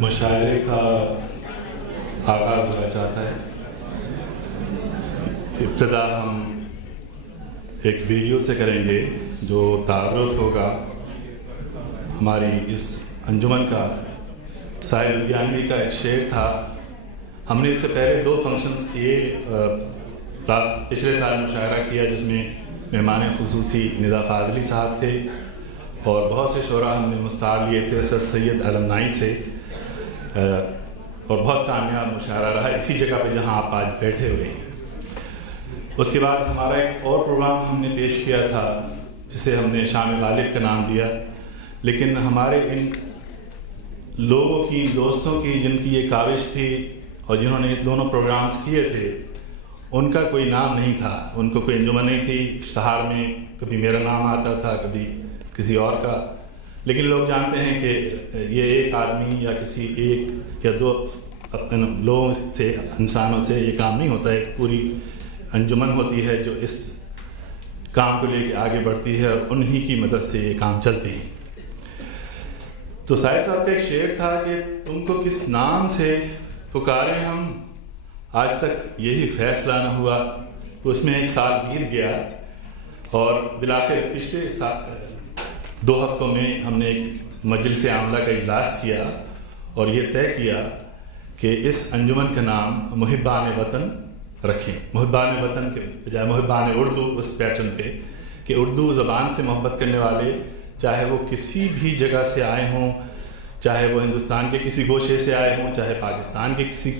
مشاعرے کا آغاز ہوا چاہتا ہے. اس کی ابتدا ہم ایک ویڈیو سے کریں گے جو تعارف ہوگا ہماری اس انجمن کا. ساحل لدھیانوی کا ایک شعر تھا. ہم نے اس سے پہلے 2 فنکشنز کیے. پچھلے سال مشاعرہ کیا جس میں مہمان خصوصی ندا فاضلی صاحب تھے اور بہت سے شعراء ہم نے مستعار لیے تھے سر سید علم نائی سے، اور بہت کامیاب مشاعرہ رہا اسی جگہ پہ جہاں آپ آج بیٹھے ہوئے ہیں. اس کے بعد ہمارا ایک اور پروگرام ہم نے پیش کیا تھا جسے ہم نے شام غالب کا نام دیا، لیکن ہمارے ان لوگوں کی، دوستوں کی جن کی یہ کاوش تھی اور جنہوں نے دونوں پروگرامز کیے تھے، ان کا کوئی نام نہیں تھا، ان کو کوئی انجمن نہیں تھی. اشتہار میں کبھی میرا نام آتا تھا، کبھی کسی اور کا، لیکن لوگ جانتے ہیں کہ یہ ایک آدمی یا کسی ایک یا 2 لوگوں سے، انسانوں سے یہ کام نہیں ہوتا. ایک پوری انجمن ہوتی ہے جو اس کام کو لے کے آگے بڑھتی ہے اور انہی کی مدد سے یہ کام چلتے ہیں. تو ساحل صاحب کا ایک شعر تھا کہ تم کو کس نام سے پکاریں ہم، آج تک یہی فیصلہ نہ ہوا. تو اس میں 1 سال بیت گیا اور بالآخر پچھلے 2 ہفتوں میں ہم نے ایک مجلس عاملہ کا اجلاس کیا اور یہ طے کیا کہ اس انجمن کا نام محبان وطن رکھیں. محبان وطن کے بجائے محبان اردو، اس پیٹرن پہ کہ اردو زبان سے محبت کرنے والے، چاہے وہ کسی بھی جگہ سے آئے ہوں، چاہے وہ ہندوستان کے کسی گوشے سے آئے ہوں، چاہے پاکستان کے کسی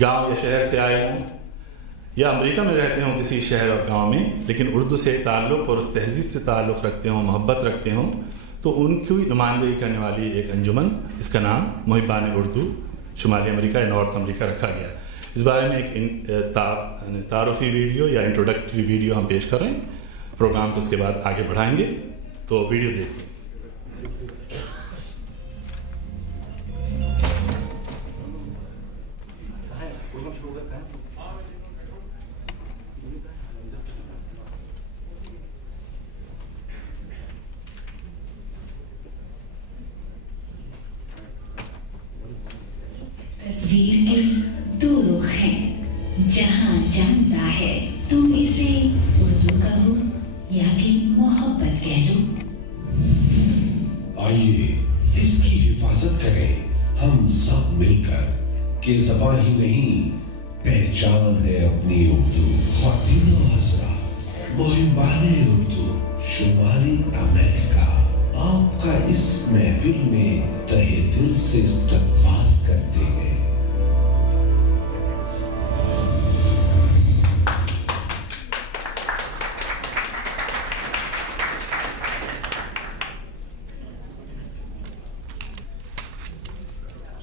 گاؤں یا شہر سے آئے ہوں، یا امریکہ میں رہتے ہوں کسی شہر اور گاؤں میں، لیکن اردو سے تعلق اور اس تہذیب سے تعلق رکھتے ہوں، محبت رکھتے ہوں، تو ان کی نمائندگی کرنے والی ایک انجمن، اس کا نام محبان اردو شمالی امریکہ یا نارتھ امریکہ رکھا گیا. اس بارے میں ایک تعارفی ویڈیو یا انٹروڈکٹری ویڈیو ہم پیش کر رہے ہیں. پروگرام کو اس کے بعد آگے بڑھائیں گے، تو ویڈیو دیکھیں. تصویر کے 2 رخ ہیں، جہاں جانتا ہے تم اسے اردو کہو یا کہ محبت کہہ لو. آئیے اس کی حفاظت کریں ہم سب مل کر، کہ زبان ہی نہیں پہچان ہے اپنی اردو. خواتین و حضرات، محبان اردو شمالی امریکہ آپ کا اس محفل میں تہہ دل سے استقبال کرتے ہیں.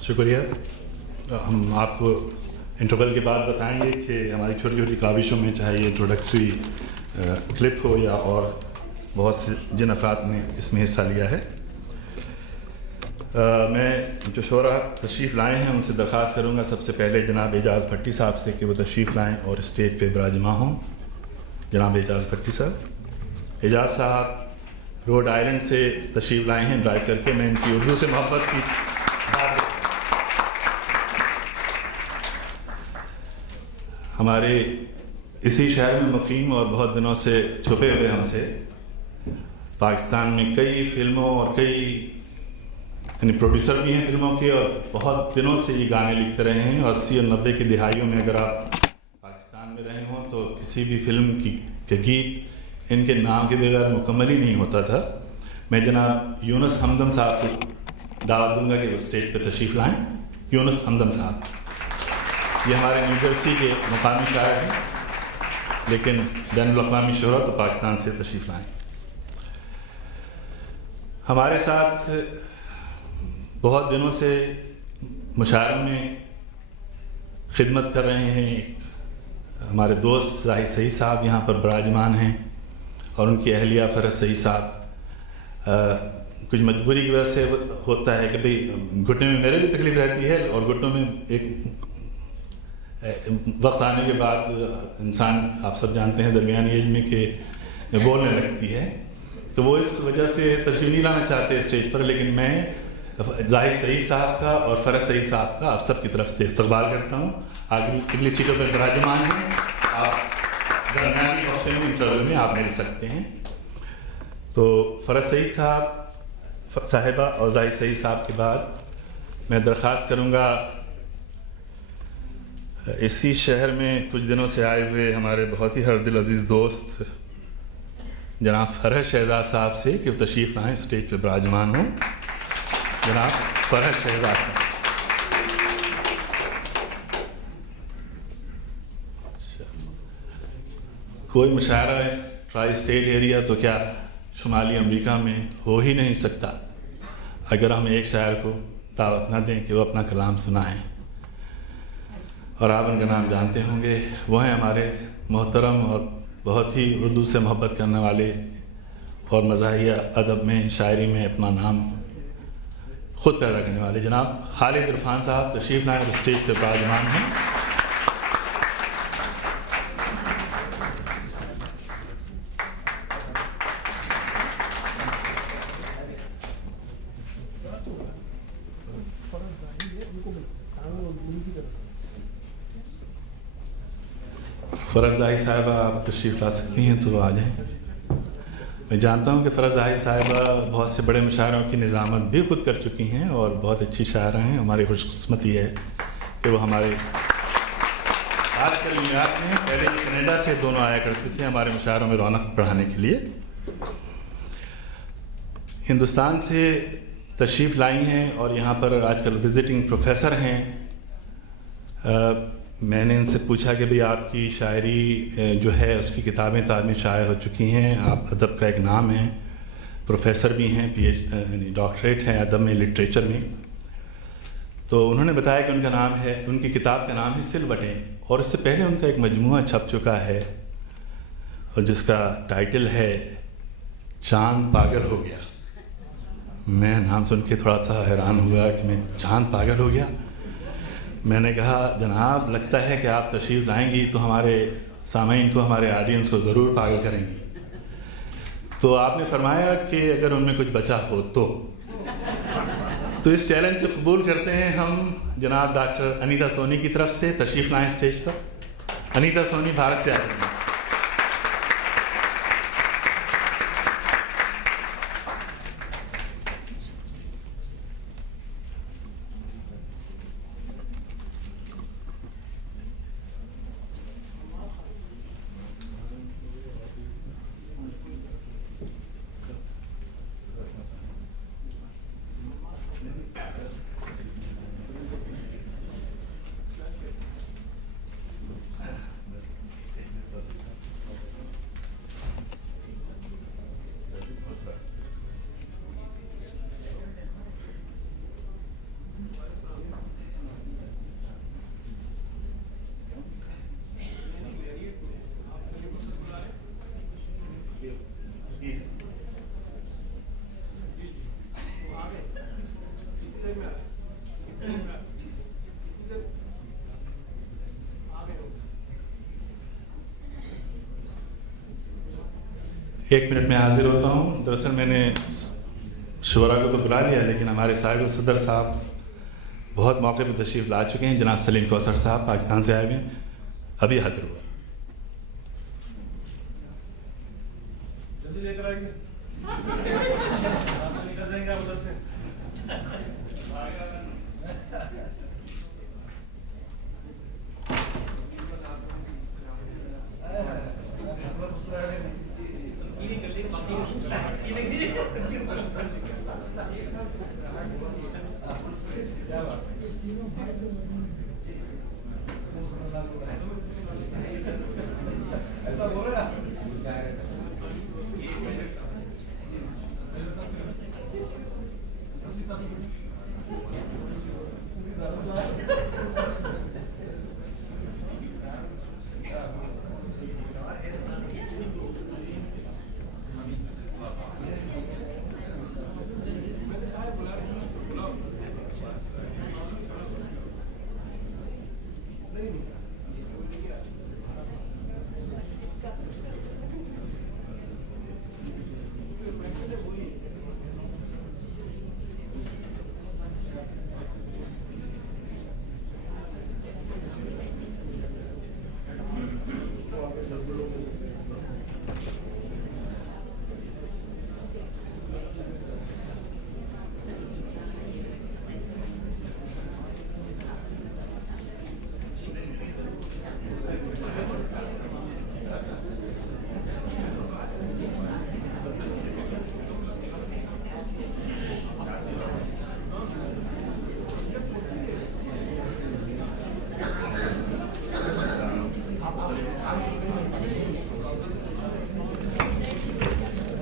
شکریہ. ہم آپ کو انٹرول کے بعد بتائیں گے کہ ہماری چھوٹی چھوٹی کاوشوں میں، چاہے یہ انٹروڈکٹری کلپ ہو یا اور بہت سے جن افراد نے اس میں حصہ لیا ہے. میں جو شعراء تشریف لائے ہیں ان سے درخواست کروں گا سب سے پہلے جناب اعجاز بھٹی صاحب سے کہ وہ تشریف لائیں اور اسٹیج پہ براجمان ہوں. جناب اعجاز بھٹی صاحب. اعجاز صاحب روڈ آئلینڈ سے تشریف لائے ہیں ڈرائیو کر کے. میں ان کی اردو سے محبت کی ہمارے اسی شہر میں مقیم اور بہت دنوں سے چھپے ہوئے ہم سے، پاکستان میں کئی فلموں اور کئی یعنی پروڈیوسر بھی ہیں فلموں کے، اور بہت دنوں سے یہ گانے لکھتے رہے ہیں. 80 اور 90 کی دہائیوں میں اگر آپ پاکستان میں رہے ہوں تو کسی بھی فلم کے گیت ان کے نام کے بغیر مکمل ہی نہیں ہوتا تھا. میں جناب یونس ہمدم صاحب کو دعوت دوں گا کہ وہ اسٹیج پہ تشریف لائیں. یونس ہمدم صاحب یہ ہمارے نیو جرسی کے مقامی شاعر ہیں، لیکن بین الاقوامی شہرت تو پاکستان سے تشریف لائیں. ہمارے ساتھ بہت دنوں سے مشاعروں میں خدمت کر رہے ہیں ہمارے دوست زاہد سعید صاحب یہاں پر براجمان ہیں، اور ان کی اہلیہ فرز سعید صاحب. کچھ مجبوری کی وجہ سے ہوتا ہے کہ بھئی گھٹنے میں میرے بھی تکلیف رہتی ہے، اور گھٹنوں میں ایک وقت آنے کے بعد انسان، آپ سب جانتے ہیں درمیانی ایج میں کہ بولنے لگتی ہے، تو وہ اس وجہ سے تشریف نہیں لانا چاہتے اسٹیج پر. لیکن میں زاہد سعید صاحب کا اور فرج سعید صاحب کا آپ سب کی طرف سے استقبال کرتا ہوں. اگلی سیٹوں پر براجمان ہیں. آپ درمیانی وقفے میں انٹرول میں آپ مل سکتے ہیں. تو فرج سعید صاحبہ اور زاہد سعید صاحب کے بعد میں درخواست کروں گا اسی شہر میں کچھ دنوں سے آئے ہوئے ہمارے بہت ہی ہردل عزیز دوست جناب فرج شہزاد صاحب سے کہ وہ تشریف لائیں, اسٹیج پہ براجمان ہوں. جناب فرج شہزاد صاحب. کوئی مشاعرہ ٹرائی اسٹیٹ ایریا تو کیا شمالی امریکہ میں ہو ہی نہیں سکتا اگر ہم ایک شاعر کو دعوت نہ دیں کہ وہ اپنا کلام سنائیں. اور آپ ان کا نام جانتے ہوں گے, وہ ہیں ہمارے محترم اور بہت ہی اردو سے محبت کرنے والے اور مزاحیہ ادب میں شاعری میں اپنا نام خود پیدا کرنے والے جناب خالد عرفان صاحب تشریف لائیں اور اسٹیج پہ براجمان ہیں. فرج زاہد صاحبہ آپ تشریف لا سکتی ہیں تو آ جائیں. میں جانتا ہوں کہ فرج زاہد صاحبہ بہت سے بڑے مشاعروں کی نظامت بھی خود کر چکی ہیں اور بہت اچھی شاعرہ ہیں. ہماری خوش قسمتی ہے کہ وہ ہمارے آج کل نیو یارک میں, پہلے کینیڈا سے دونوں آیا کرتے تھے ہمارے مشاعروں میں رونق بڑھانے کے لیے. ہندوستان سے تشریف لائی ہیں اور یہاں پر آج کل وزٹنگ پروفیسر ہیں. میں نے ان سے پوچھا کہ بھئی آپ کی شاعری جو ہے اس کی کتابیں شائع ہو چکی ہیں, آپ ادب کا ایک نام ہے, پروفیسر بھی ہیں, یعنی ڈاکٹریٹ ہے ادب میں, لٹریچر میں. تو انہوں نے بتایا کہ ان کا نام ہے, ان کی کتاب کا نام ہے سلوٹیں, اور اس سے پہلے ان کا ایک مجموعہ چھپ چکا ہے اور جس کا ٹائٹل ہے چاند پاگل ہو گیا. میں نام سن کے تھوڑا سا حیران ہوا کہ میں چاند پاگل ہو گیا. میں نے کہا جناب لگتا ہے کہ آپ تشریف لائیں گی تو ہمارے سامعین کو, ہمارے آڈینس کو ضرور پاگل کریں گی. تو آپ نے فرمایا کہ اگر ان میں کچھ بچا ہو تو اس چیلنج کو قبول کرتے ہیں ہم جناب ڈاکٹر انیتا سونی کی طرف سے. تشریف لائیں اسٹیج پر. انیتا سونی بھارت سے آ رہی ہیں. ایک منٹ میں حاضر ہوتا ہوں. دراصل میں نے شعراء کو تو بلا لیا لیکن ہمارے صاحب الصدر صاحب بہت موقع پہ تشریف لا چکے ہیں. جناب سلیم کوثر صاحب پاکستان سے آئے ہوئے ہیں, ابھی حاضر ہوا. جلدی لے کر آئیے.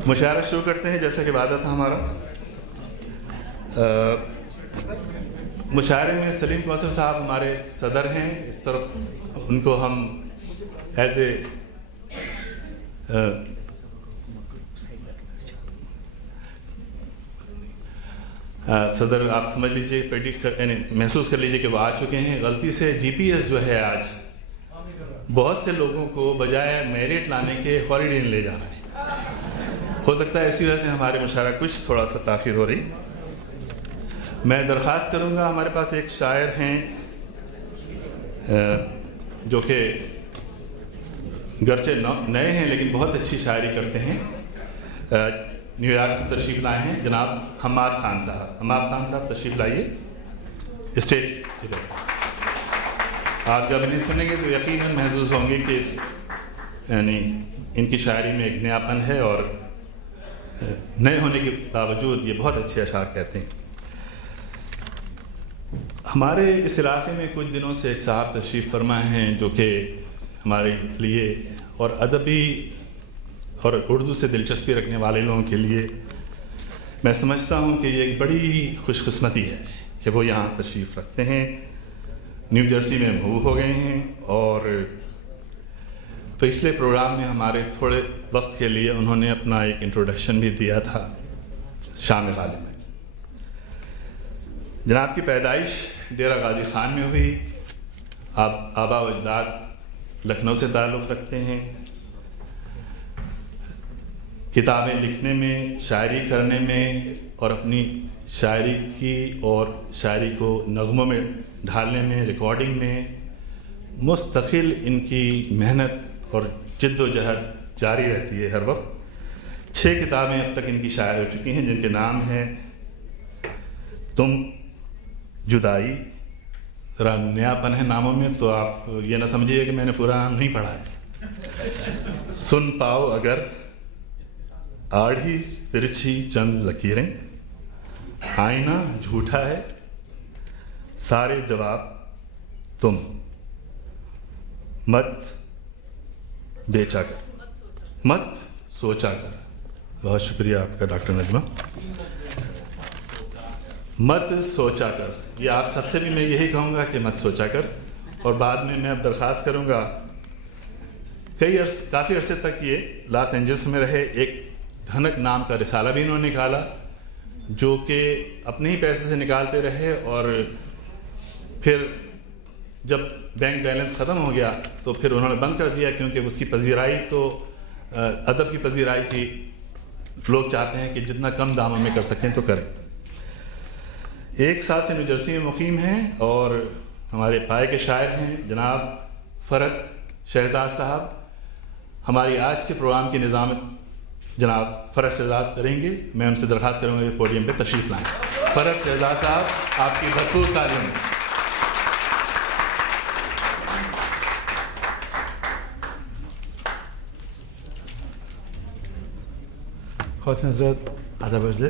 مشاعرہ شروع کرتے ہیں جیسا کہ وعدہ تھا ہمارا. مشاعرے میں سلیم کوثر صاحب ہمارے صدر ہیں. اس طرف ان کو ہم ایز اے صدر آپ سمجھ لیجئے، یعنی محسوس کر لیجئے کہ وہ آ چکے ہیں. غلطی سے جی پی ایس جو ہے آج بہت سے لوگوں کو بجائے میرٹ لانے کے ہالیڈے لے جا رہے ہیں. ہو سکتا ہے اسی وجہ سے ہمارے مشاعرہ کچھ تھوڑا سا تاخیر ہو رہی. میں درخواست کروں گا، ہمارے پاس ایک شاعر ہیں جو کہ گرچہ نئے ہیں لیکن بہت اچھی شاعری کرتے ہیں، نیو یارک سے تشریف لائے ہیں، جناب حماد خان صاحب. حماد خان صاحب تشریف لائیے اسٹیج پہ. آپ جب انہیں سنیں گے تو یقیناً محسوس ہوں گے کہ یعنی ان کی شاعری میں ایک نیاپن ہے اور نئے ہونے کے باوجود یہ بہت اچھے اشعار کہتے ہیں. ہمارے اس علاقے میں کچھ دنوں سے ایک صاحب تشریف فرما ہیں جو کہ ہمارے لیے اور ادبی اور اردو سے دلچسپی رکھنے والے لوگوں کے لیے میں سمجھتا ہوں کہ یہ ایک بڑی خوش قسمتی ہے کہ وہ یہاں تشریف رکھتے ہیں. نیو جرسی میں موو ہو گئے ہیں اور پچھلے پروگرام میں ہمارے تھوڑے وقت کے لیے انہوں نے اپنا ایک انٹروڈکشن بھی دیا تھا شام غالب میں. جناب کی پیدائش ڈیرہ غازی خان میں ہوئی. آپ آبا و اجداد لکھنؤ سے تعلق رکھتے ہیں. کتابیں لکھنے میں، شاعری کرنے میں اور اپنی شاعری کی اور شاعری کو نغموں میں ڈھالنے میں، ریکارڈنگ میں مستقل ان کی محنت اور جد و جہد جاری رہتی ہے ہر وقت. 6 کتابیں اب تک ان کی شائع ہو چکی ہیں جن کے نام ہیں تم، جدائی. ذرا نیا پن ہے ناموں میں تو آپ یہ نہ سمجھیے کہ میں نے پورا نام نہیں پڑھا ہے. سن پاؤ اگر، آڑھی ترچھی چند لکیریں، آئینہ جھوٹا ہے، سارے جواب تم، مت بیچا کر، مت سوچا کر. بہت شکریہ آپ کا ڈاکٹر نجمہ. مت سوچا کر، یہ آپ سب سے بھی میں یہی کہوں گا کہ مت سوچا کر. اور بعد میں اب درخواست کروں گا، کافی عرصے تک یہ لاس اینجلس میں رہے. ایک دھنک نام کا رسالہ بھی انہوں نے نکالا جو کہ اپنے ہی پیسے سے نکالتے رہے اور پھر جب بینک بیلنس ختم ہو گیا تو پھر انہوں نے بند کر دیا، کیونکہ اس کی پذیرائی تو ادب کی پذیرائی کی لوگ چاہتے ہیں کہ جتنا کم داموں میں کر سکیں تو کریں. 1 سال سے نیو جرسی میں مقیم ہیں اور ہمارے پائے کے شاعر ہیں جناب فرحت شہزاد صاحب. ہماری آج کے پروگرام کی نظامت جناب فرحت شہزاد کریں گے. میں ان سے درخواست کروں گا کہ پوڈیم پہ تشریف لائیں. فرحت شہزاد صاحب، آپ کی بھرپور تعلیم. خواتین حضرات، آداب عرض.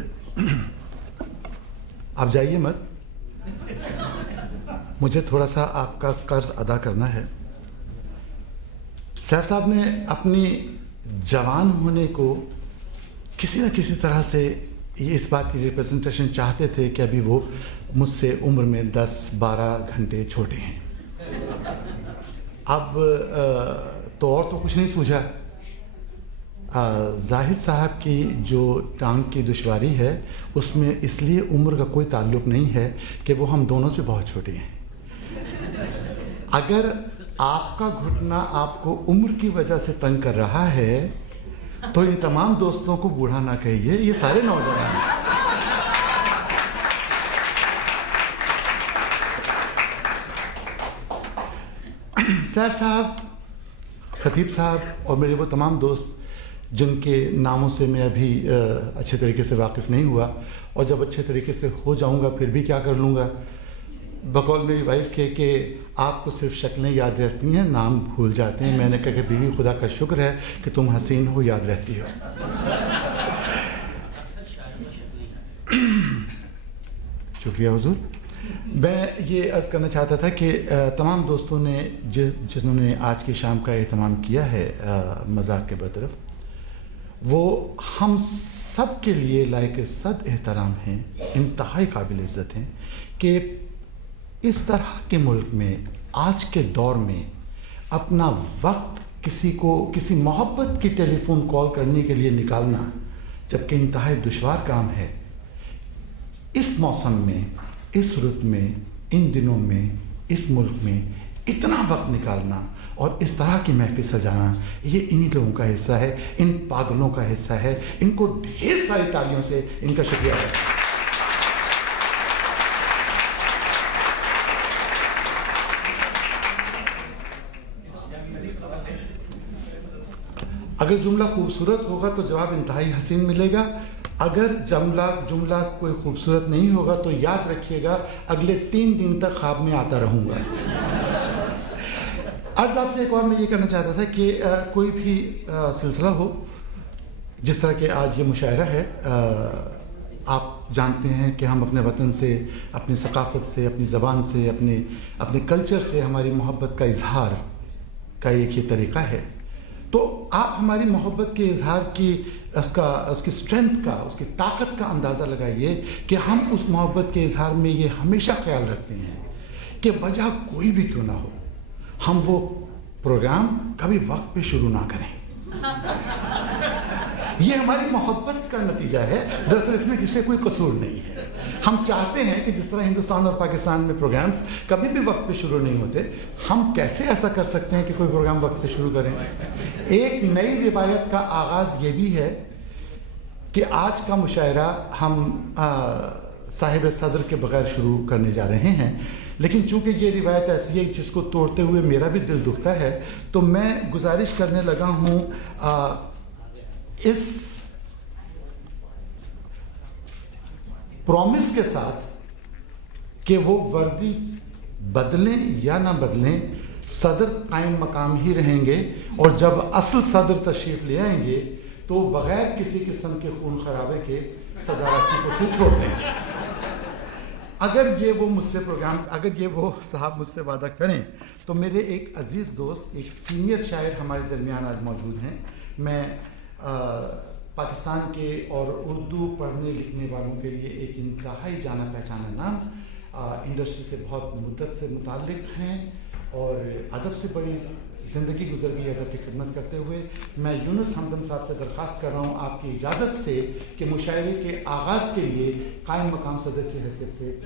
آپ جائیے مت، مجھے تھوڑا سا آپ کا قرض ادا کرنا ہے. سیف صاحب نے اپنی جوان ہونے کو کسی نہ کسی طرح سے یہ اس بات کی ریپرزنٹیشن چاہتے تھے کہ ابھی وہ مجھ سے عمر میں 10-12 گھنٹے چھوٹے ہیں. اب تو اور تو کچھ نہیں سوجھا. زاہد صاحب کی جو ٹانگ کی دشواری ہے اس میں اس لیے عمر کا کوئی تعلق نہیں ہے کہ وہ ہم دونوں سے بہت چھوٹے ہیں. اگر آپ کا گھٹنا آپ کو عمر کی وجہ سے تنگ کر رہا ہے تو ان تمام دوستوں کو بوڑھا نہ کہیے، یہ سارے نوجوان ہیں. سیف صاحب، خطیب صاحب اور میرے وہ تمام دوست جن کے ناموں سے میں ابھی اچھے طریقے سے واقف نہیں ہوا اور جب اچھے طریقے سے ہو جاؤں گا پھر بھی کیا کر لوں گا. بقول میری وائف کے کہ آپ کو صرف شکلیں یاد رہتی ہیں، نام بھول جاتے ہیں. میں نے کہا کہ بیوی خدا کا شکر ہے کہ تم حسین ہو، یاد رہتی ہو. شکریہ حضور. میں یہ عرض کرنا چاہتا تھا کہ تمام دوستوں نے جنہوں نے آج کی شام کا اہتمام کیا ہے، مذاق کے برطرف، وہ ہم سب کے لیے لائق صد احترام ہیں، انتہائی قابل عزت ہیں کہ اس طرح کے ملک میں آج کے دور میں اپنا وقت کسی محبت کی ٹیلی فون کال کرنے کے لیے نکالنا، جبکہ انتہائی دشوار کام ہے، اس موسم میں، اس رت میں، ان دنوں میں، اس ملک میں اتنا وقت نکالنا اور اس طرح کی محفل سجانا، یہ انہی لوگوں کا حصہ ہے، ان پاگلوں کا حصہ ہے. ان کو ڈھیر ساری تالیوں سے ان کا شکریہ ہے. اگر جملہ خوبصورت ہوگا تو جواب انتہائی حسین ملے گا. اگر جملہ کوئی خوبصورت نہیں ہوگا تو یاد رکھیے گا اگلے 3 دن تک خواب میں آتا رہوں گا. عرض آپ سے ایک اور میں یہ کرنا چاہتا تھا کہ کوئی بھی سلسلہ ہو، جس طرح کہ آج یہ مشاعرہ ہے، آپ جانتے ہیں کہ ہم اپنے وطن سے، اپنی ثقافت سے، اپنی زبان سے، اپنے کلچر سے ہماری محبت کا اظہار کا ایک یہ طریقہ ہے. تو آپ ہماری محبت کے اظہار کی اس کی اسٹرینتھ کا، اس کی طاقت کا اندازہ لگائیے کہ ہم اس محبت کے اظہار میں یہ ہمیشہ خیال رکھتے ہیں کہ وجہ کوئی بھی کیوں نہ ہو، ہم وہ پروگرام کبھی وقت پہ شروع نہ کریں. یہ ہماری محبت کا نتیجہ ہے، دراصل اس میں کسی کوئی قصور نہیں ہے. ہم چاہتے ہیں کہ جس طرح ہندوستان اور پاکستان میں پروگرامز کبھی بھی وقت پہ شروع نہیں ہوتے، ہم کیسے ایسا کر سکتے ہیں کہ کوئی پروگرام وقت پہ شروع کریں. ایک نئی روایت کا آغاز یہ بھی ہے کہ آج کا مشاعرہ ہم صاحب صدر کے بغیر شروع کرنے جا رہے ہیں، لیکن چونکہ یہ روایت ایسی ہے جس کو توڑتے ہوئے میرا بھی دل دکھتا ہے، تو میں گزارش کرنے لگا ہوں اس پرومس کے ساتھ کہ وہ وردی بدلیں یا نہ بدلیں، صدر قائم مقام ہی رہیں گے، اور جب اصل صدر تشریف لے آئیں گے تو بغیر کسی قسم کے خون خرابے کے صدارت کی کرسی چھوڑ دیں گے. اگر یہ وہ صاحب مجھ سے وعدہ کریں تو میرے ایک عزیز دوست، ایک سینئر شاعر ہمارے درمیان آج موجود ہیں. میں پاکستان کے اور اردو پڑھنے لکھنے والوں کے لیے ایک انتہائی جانا پہچانا نام، انڈسٹری سے بہت مدت سے متعلق ہیں اور ادب سے بڑی زندگی گزر گئی ادب کی خدمت کرتے ہوئے. میں یونس ہمدم صاحب سے درخواست کر رہا ہوں آپ کی اجازت سے کہ مشاعرے کے آغاز کے لیے قائم مقام صدر کی حیثیت سے